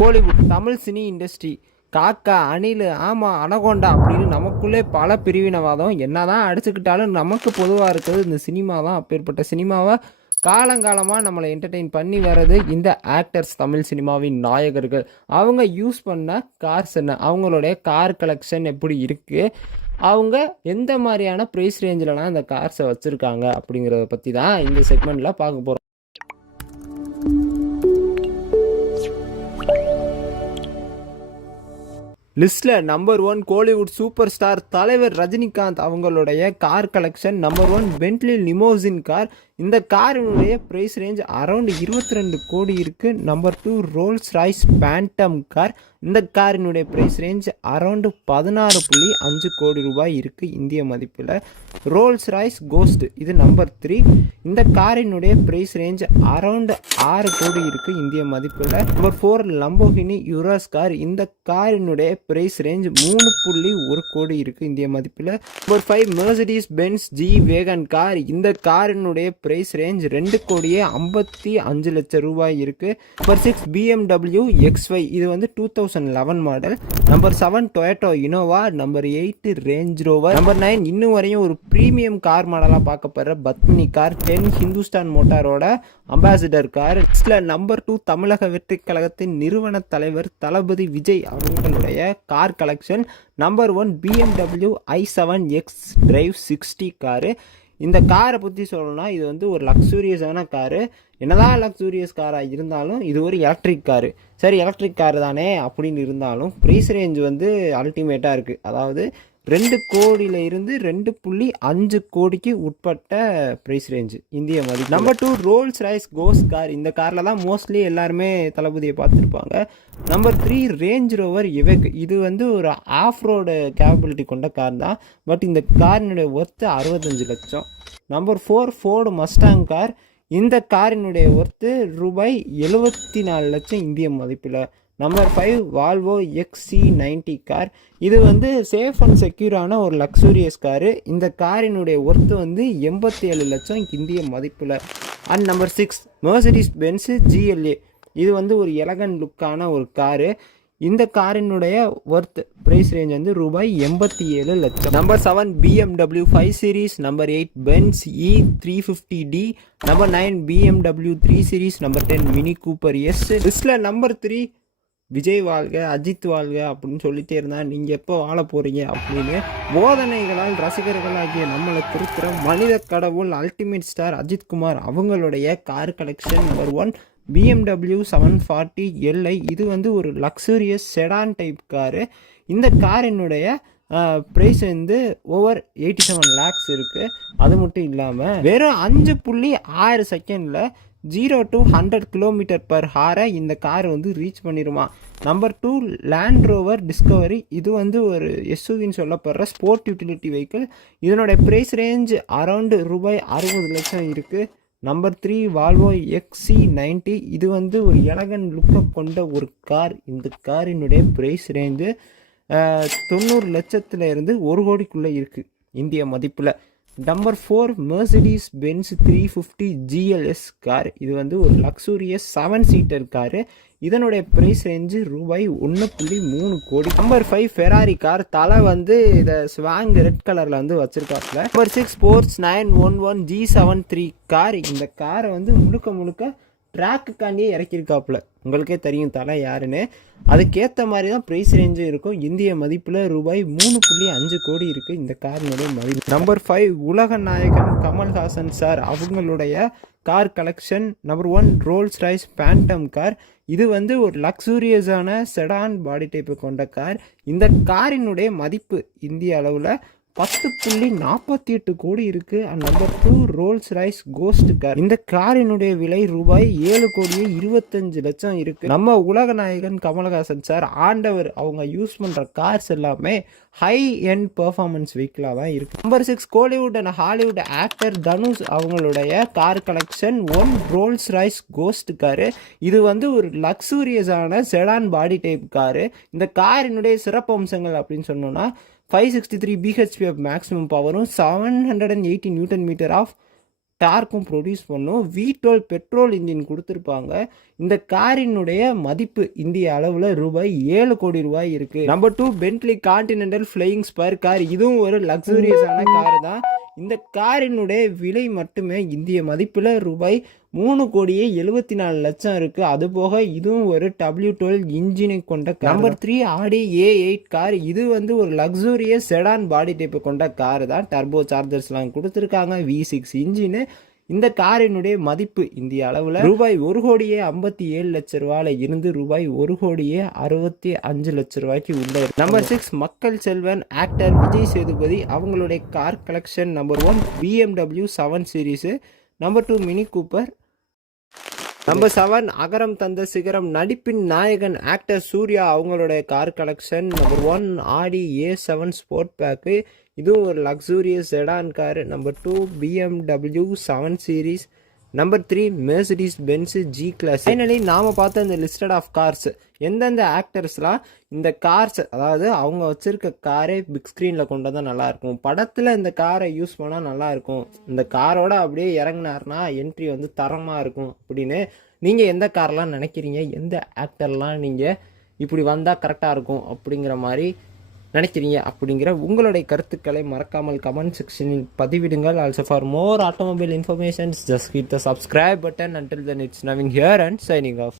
Kollywood Tamil cine industry காக்கா அணில் ஆமாம் anaconda அப்படின்னு நமக்குள்ளே பல பிரிவினவாதம் என்னதான் அடிச்சுக்கிட்டாலும் நமக்கு பொதுவாக இருக்கிறது இந்த சினிமா தான். அப்பேற்பட்ட சினிமாவை காலங்காலமாக நம்மளை என்டர்டெயின் பண்ணி வர்றது இந்த ஆக்டர்ஸ். தமிழ் சினிமாவின் நாயகர்கள் அவங்க யூஸ் பண்ண கார்ஸ் என்ன, அவங்களுடைய கார் கலெக்ஷன் எப்படி இருக்குது, அவங்க எந்த மாதிரியான ப்ரைஸ் ரேஞ்சிலலாம் இந்த கார்ஸை வச்சுருக்காங்க அப்படிங்கிறத பற்றி தான் இந்த செக்மெண்ட்டில் பார்க்க போகிறோம். லிஸ்ட்டில் நம்பர் 1 கோலிவுட் சூப்பர் ஸ்டார் தலைவர் ரஜினிகாந்த் அவங்களுடைய car collection. Number 1 Bentley limousine car. இந்த காரினுடைய ப்ரைஸ் ரேஞ்ச் அரௌண்ட் 22 கோடி இருக்குது. Number 2 Rolls Royce phantom car. இந்த காரினுடைய ப்ரைஸ் ரேஞ்ச் அரௌண்டு 16.5 கோடி ரூபாய் இருக்குது இந்திய மதிப்பில். ரோல்ஸ் ராய்ஸ் கோஸ்ட் இது நம்பர் 3. இந்த காரினுடைய ப்ரைஸ் ரேஞ்ச் அரௌண்டு 6 கோடி இருக்குது இந்திய மதிப்பில். Number 4 Lamborghini யுராஸ் car. இந்த காரினுடைய ப்ரைஸ் ரேஞ்ச் 3.1 கோடி இருக்குது இந்திய மதிப்பில். நம்பர் 5 மெர்சிடிஸ் பென்ஸ் ஜி வேகன் கார். இந்த காரினுடைய ப்ரைஸ் ரேஞ்ச் 2.55 லட்சம் ரூபாய் இருக்குது. Number 6 BMW XY. இது வந்து 2011 model. Number 7 Toyota Innova. Number 8 range rover. Number 9 இன்னும் வரையும் ஒரு ப்ரீமியம் கார் மாடலாக பார்க்கப்படுற Padmini car. 10 Hindustan மோட்டாரோட ambassador car. Number 2 தமிழக வெற்றி கழகத்தின் நிறுவன தலைவர் தளபதி விஜய் அவங்களுடைய car collection. Number 1 BMW i7 X drive 60 car. இந்த காரை பற்றி சொல்லணும்னா இது வந்து ஒரு லக்ஸூரியஸான காரு. என்னதான் லக்ஸூரியஸ் காராக இருந்தாலும் இது ஒரு எலக்ட்ரிக் காரு. சரி, எலக்ட்ரிக் கார் தானே அப்படின்னு இருந்தாலும் ப்ரைஸ் ரேஞ்ச் வந்து அல்டிமேட்டாக இருக்குது. அதாவது 2 கோடியில் இருந்து 2.5 கோடிக்கு உட்பட்ட ப்ரைஸ் ரேஞ்சு இந்திய மதிப்பு. Number 2 Rolls Royce Ghost car. இந்த காரில் தான் மோஸ்ட்லி எல்லாருமே தளபதியை பார்த்துருப்பாங்க. Number 3 Range Rover Evoque. இது வந்து ஒரு ஆஃப் ரோடு கேப்பபிலிட்டி கொண்ட கார் தான். பட் இந்த காரினுடைய ஒர்த்து 65 லட்சம். Number 4 Ford Mustang car. இந்த காரினுடைய ஒர்த்து ரூபாய் 74 லட்சம் இந்திய மதிப்பில். Number 5 Volvo XC90 car. இது வந்து சேஃப் அண்ட் செக்யூரான ஒரு லக்ஸூரியஸ் காரு. இந்த காரினுடைய ஒர்த்து வந்து 87 லட்சம் இந்திய மதிப்பில். And number 6 Mercedes Benz GLA. இது வந்து ஒரு எலகன்ட் லுக்கான ஒரு காரு. இந்த காரினுடைய ஒர்த் ப்ரைஸ் ரேஞ்ச் வந்து ரூபாய் 87 லட்சம். Number 7 BMW 5 series. Number 8 Benz E350D. Number 9 BMW 3 series. Number 10 Mini Cooper S. லிஸ்ட்டில் நம்பர் 3 விஜய் வாழ்க அஜித் வாழ்க அப்படின்னு சொல்லிட்டே இருந்தால் நீங்கள் எப்போ வாழ போகிறீங்க அப்படின்னு போதனைகளால் ரசிகர்களாகிய நம்மளை திருக்கிற மனித கடவுள் அல்டிமேட் ஸ்டார் அஜித்குமார் அவங்களுடைய car collection. Number 1 BMW 740 Li. இது வந்து ஒரு லக்ஸூரியஸ் செடான் டைப் காரு. இந்த காரினுடைய ப்ரைஸ் வந்து ஓவர் 87 lakhs இருக்குது. அது மட்டும் இல்லாமல் வெறும் 5.6 செகண்டில் 0 to 100 km/h இந்த கார் வந்து reach பண்ணிடுமா. Number 2 land rover Discovery. இது வந்து ஒரு எஸ்யூவின்னு சொல்லப்படுற ஸ்போர்ட் யூட்டிலிட்டி வெஹிக்கிள். இதனுடைய ப்ரைஸ் ரேஞ்ச் அரௌண்டு ரூபாய் 60 லட்சம் இருக்குது. Number 3 Volvo XC90. இது வந்து ஒரு எலகன் லுக்கை கொண்ட ஒரு கார். இந்த காரினுடைய ப்ரைஸ் ரேஞ்சு 90 லட்சத்துல இருந்து 1 கோடிக்குள்ளே இருக்குது இந்திய மதிப்பில். Number 4 Mercedes Benz 350 GLS car. இது வந்து ஒரு லக்ஸூரியஸ் 7 சீட்டர் காரு. இதனுடைய ப்ரைஸ் ரேஞ்சு ரூபாய் 1.3 கோடி. Number 5 Ferrari car. தலை வந்து இதை ஸ்வாங் ரெட் கலரில் வந்து வச்சுருக்காப்புல. Number 6 sports 911 G73 car. இந்த காரை வந்து முழுக்க ட்ராக்குக்காண்டியே இறக்கியிருக்காப்புல. உங்களுக்கே தெரியும் தலை யாருன்னு. அதுக்கேற்ற மாதிரி தான் ப்ரைஸ் ரேஞ்சு இருக்கும். இந்திய மதிப்பில் ரூபாய் 3.5 கோடி இருக்குது இந்த காரினுடைய மதிப்பு. நம்பர் 5 உலக நாயகன் கமல்ஹாசன் சார் அவங்களுடைய car collection. Number 1 Rolls Royce phantom car. இது வந்து ஒரு லக்ஸூரியஸான செடான் பாடி டைப்பு கொண்ட கார். இந்த காரினுடைய மதிப்பு இந்திய அளவில் 10.48 கோடி இருக்குது. And number 2 Rolls Royce Ghost car. இந்த காரினுடைய விலை ரூபாய் 7.25 லட்சம் இருக்குது. நம்ம உலக நாயகன் கமல்ஹாசன் சார் ஆண்டவர் அவங்க யூஸ் பண்ணுற கார்ஸ் எல்லாமே ஹை எண்ட் பெர்ஃபார்மன்ஸ் வெஹிக்கிளாக தான் இருக்குது. Number 6 Kollywood and Hollywood actor Dhanush அவங்களுடைய car collection. 1 Rolls Royce Ghost car. இது வந்து ஒரு லக்ஸூரியஸான செடான் பாடி டைப் காரு. இந்த காரினுடைய சிறப்பு அம்சங்கள் அப்படின்னு சொன்னோன்னா 563 bhp ஆஃப் மேக்ஸிமம் பவரும் 780 Nm ஆஃப் டார்க்கும் ப்ரொடியூஸ் பண்ணும். V12 பெட்ரோல் இன்ஜின் கொடுத்துருப்பாங்க. இந்த காரினுடைய மதிப்பு இந்திய அளவில் ரூபாய் 7 கோடி ரூபாய் இருக்குது. Number 2 Bentley continental flying spur car. இதுவும் ஒரு லக்ஸூரியஸான கார் தான். இந்த காரினுடைய விலை மட்டுமே இந்திய மதிப்பில் ரூபாய் 3,74,00,000 இருக்குது. அதுபோக இதுவும் ஒரு W12 இன்ஜினை கொண்ட கார். நம்பர் 3 ஆடி A8 கார். இது வந்து ஒரு லக்ஸூரியஸ் செடான் பாடி டைப்பு கொண்ட கார் தான். டர்போ சார்ஜர்ஸ்லாம் கொடுத்துருக்காங்க. V6 engine. இந்த காரினுடைய மதிப்பு இந்திய அளவில் ரூபாய் 1,57,00,000 ரூபாயில இருந்து ரூபாய் 1,65,00,000 ரூபாய்க்கு உள்ள. நம்பர் 6 மக்கள் செல்வன் ஆக்டர் விஜய் சேதுபதி. அவங்களுடைய car collection number 1 BMW 7 series. Number 2 mini Cooper. Number 7 அகரம் தந்த சிகரம் நடிப்பின் நாயகன் ஆக்டர் சூர்யா அவங்களுடைய கார் கலெக்ஷன். நம்பர் 1 ஆடி A7 ஸ்போர்ட் பேக்கு. இதுவும் ஒரு luxurious sedan car. Number 2 BMW 7 series. Number 3 Mercedes Benz G class. Finally நாம் பார்த்த இந்த லிஸ்டட் ஆஃப் கார்ஸ் எந்தெந்த ஆக்டர்ஸ்லாம் இந்த கார்ஸ், அதாவது அவங்க வச்சுருக்க காரே பிக் ஸ்க்ரீனில் கொண்டு வந்தால் நல்லாயிருக்கும், படத்தில் இந்த காரை யூஸ் பண்ணால் நல்லாயிருக்கும், இந்த காரோட அப்படியே இறங்கினார்னா என்ட்ரி வந்து தரமாக இருக்கும் அப்படின்னு நீங்கள் எந்த கார்லாம் நினைக்கிறீங்க, எந்த ஆக்டர்லாம் நீங்கள் இப்படி வந்தால் கரெக்டாக இருக்கும் அப்படிங்கிற மாதிரி நினைக்கிறீங்க அப்படிங்கிற உங்களுடைய கருத்துக்களை மறக்காமல் கமெண்ட் செக்ஷனில் பதிவிடுங்கள். Also for more automobile informations just hit the subscribe button. Until then, it's Navin here and signing off.